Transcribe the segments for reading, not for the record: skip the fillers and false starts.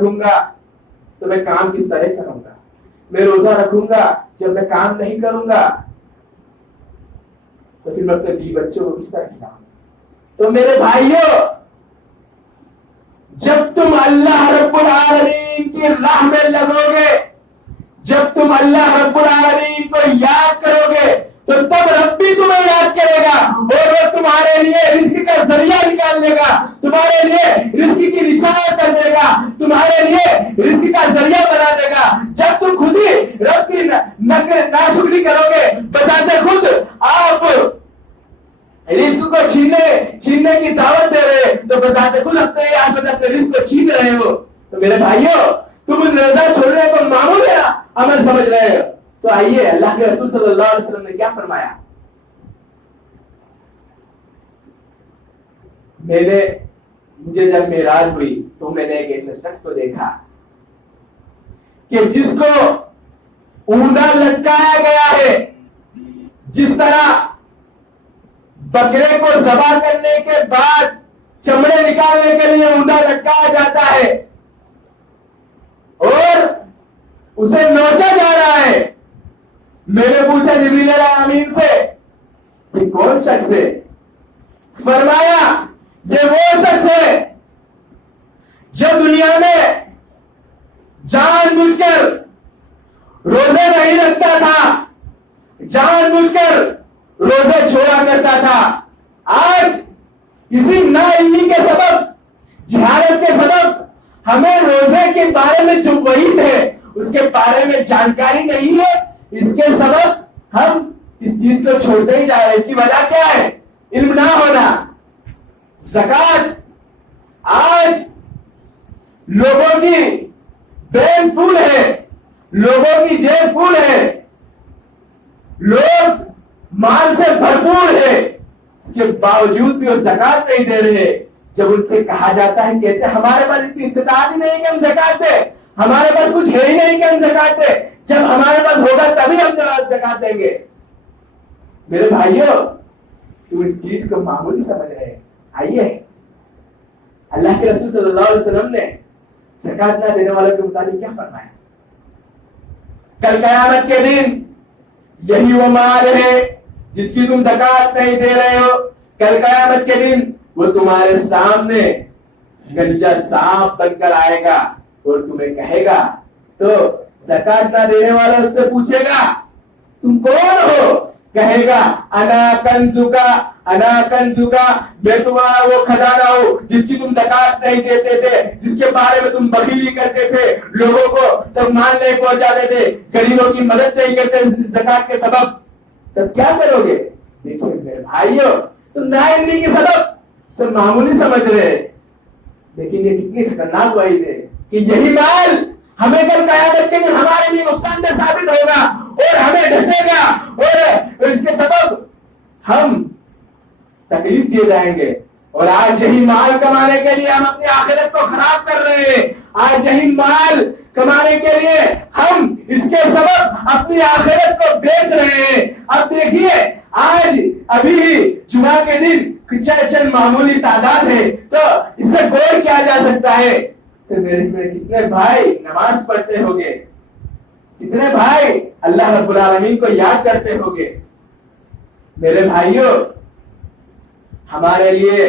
رکھوں گا تو میں کام کس طرح کروں گا, میں روزہ رکھوں گا جب میں کام نہیں کروں گا تو پھر میں اپنے بیوی بچوں کو کس طرح کھلاؤں گا. تو میرے بھائیوں, جب تم اللہ رب العالمین کی راہ میں لگو گے, جب تم اللہ رب العالمین کو یاد کرو گے تو تب رب بھی تمہیں یاد کرے گا اور وہ تمہارے لیے رزق کا ذریعہ نکال لے گا, تمہارے لیے رزق کی رسالت کر دے گا, تمہارے لیے رزق کا ذریعہ بنا دے گا. جب تم خود ہی رب کی ناشکری کرو گے, بذات خود آپ رزق کو چھیننے کی دعوت دے رہے تو بذات خود اپنے رزق کو چھین رہے ہو. تو میرے بھائیوں, تم روزہ چھوڑنے کو معمولی عمل سمجھ رہے ہو. تو آئیے, اللہ کے رسول صلی اللہ علیہ وسلم نے کیا فرمایا. مجھے جب معراج ہوئی تو میں نے ایک ایسے شخص کو دیکھا کہ جس کو اوندا لٹکایا گیا ہے, جس طرح بکرے کو ذبح کرنے کے بعد چمڑے نکالنے کے لیے اوندا لٹکایا جاتا ہے اور اسے نوچا جا رہا ہے. میں نے پوچھا جبریل امین سے یہ کون شخص ہے؟ فرمایا یہ وہ شخص ہے جو دنیا میں جان بوجھ کر روزے نہیں رکھتا تھا, جان بوجھ کر روزے چھوڑا کرتا تھا. آج اسی ناعلمی کے سبب, جہالت کے سبب ہمیں روزے کے بارے میں جو وعید ہے اس کے بارے میں جانکاری نہیں ہے. اس کے سبب ہم اس چیز کو چھوڑتے ہی جا رہے ہیں. اس کی وجہ کیا ہے؟ علم نہ ہونا. زکات آج لوگوں کی برین فول ہے, لوگوں کی جیب فول ہے, لوگ مال سے بھرپور ہے, اس کے باوجود بھی وہ زکات نہیں دے رہے. جب ان سے کہا جاتا ہے کہتے ہیں ہمارے پاس اتنی استطاعت ہی نہیں کہ ہم زکات دیں, ہمارے پاس کچھ ہے ہی نہیں کہ ہم زکات دیں, جب ہمارے پاس ہوگا تبھی ہم زکات دیں گے. میرے بھائیوں, تم اس چیز کو معمولی سمجھ رہے ہیں. آئیے, اللہ کے رسول صلی اللہ علیہ وسلم نے زکات نہ دینے والوں کے متعلق کیا فرمایا. کل قیامت کے دن یہی وہ مال ہے جس کی تم زکات نہیں دے رہے ہو. کل قیامت کے دن وہ تمہارے سامنے گنجا سانپ بن کر آئے گا اور تمہیں کہے گا, تو زکات نہ دینے والا اس سے پوچھے گا تم کون ہو؟ کہے گا انا کنزکا, انا کنزکا, میں تمہارا وہ خزانہ ہوں جس کی تم زکات نہیں دیتے تھے, جس کے بارے میں تم بخیلی کرتے تھے, لوگوں کو تب مال نہیں پہنچاتے تھے, غریبوں کی مدد نہیں کرتے زکات کے سبب. تب کیا کرو گے؟ دیکھیں میرے بھائیوں, تم ناعلمی کے سبب سب معمولی سمجھ رہے, لیکن یہ کتنی خطرناک وعید ہے کہ یہی مال ہمیں کل قیامت کے دن ہمارے لیے نقصان دہ ثابت ہوگا اور ہمیں ڈسے گا اور اس کے سبب ہم تکلیف دیے جائیں گے. اور آج یہی مال کمانے کے لیے ہم اپنی آخرت کو خراب کر رہے ہیں. آج یہی مال کمانے کے لیے ہم اس کے سبب اپنی آخرت کو بیچ رہے ہیں. اب دیکھیے, آج ابھی جمعہ کے دن چند معمولی تعداد ہے تو اس سے غور کیا جا سکتا ہے. تو میرے اس میں کتنے بھائی نماز پڑھتے ہوگے, کتنے بھائی اللہ رب العالمین کو یاد کرتے ہوگے. میرے بھائیوں, ہمارے لیے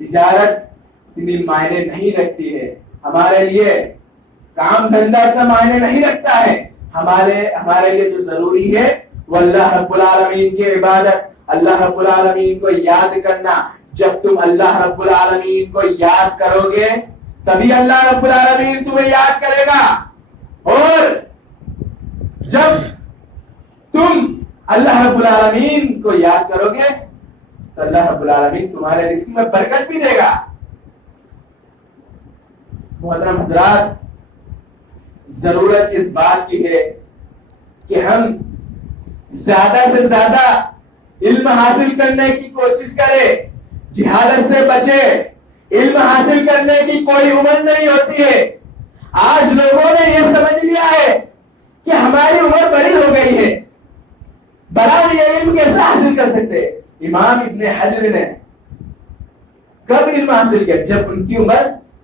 تجارت اتنی معنی نہیں رکھتی ہے, ہمارے لیے کام دھندا اتنا معنی نہیں رکھتا ہے. ہمارے لیے جو ضروری ہے وہ اللہ رب العالمین کی عبادت, اللہ رب العالمین کو یاد کرنا. جب تم اللہ رب العالمین کو یاد کرو گے تبھی اللہ رب العالمین تمہیں یاد کرے گا. اور جب تم اللہ رب العالمین کو یاد کرو گے تو اللہ رب العالمین تمہارے رزق میں برکت بھی دے گا. محترم حضرات, ضرورت اس بات کی ہے کہ ہم زیادہ سے زیادہ علم حاصل کرنے کی کوشش کریں, جہالت سے بچے. علم حاصل کرنے کی کوئی عمر نہیں ہوتی ہے. آج لوگوں نے یہ سمجھ لیا ہے کہ ہماری عمر بڑی ہو گئی ہے, بڑا یہ علم کیسے حاصل کر سکتے. امام ابن حجر نے کب علم حاصل کیا؟ جب ان کی عمر